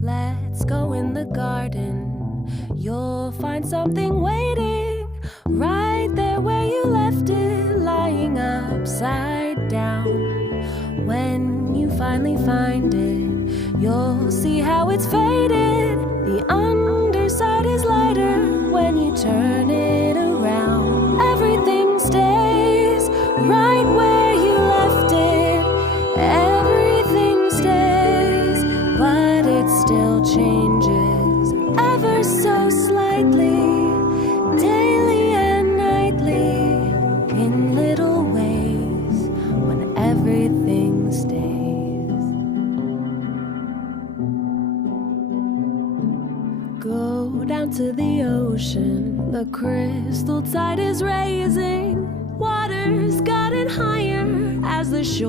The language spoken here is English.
Let's go in the garden. You'll find something waiting right there where you left it, lying upside down. When you finally find it, you'll see how it's faded. The underside is lighter when you turn it around. Everything stays right where you left it. Everything stays, but it still changes ever so slightly, daily and nightly, in little ways when everything stays. Go down to the ocean, the crystal tide is raising. Water's gotten higher as the shore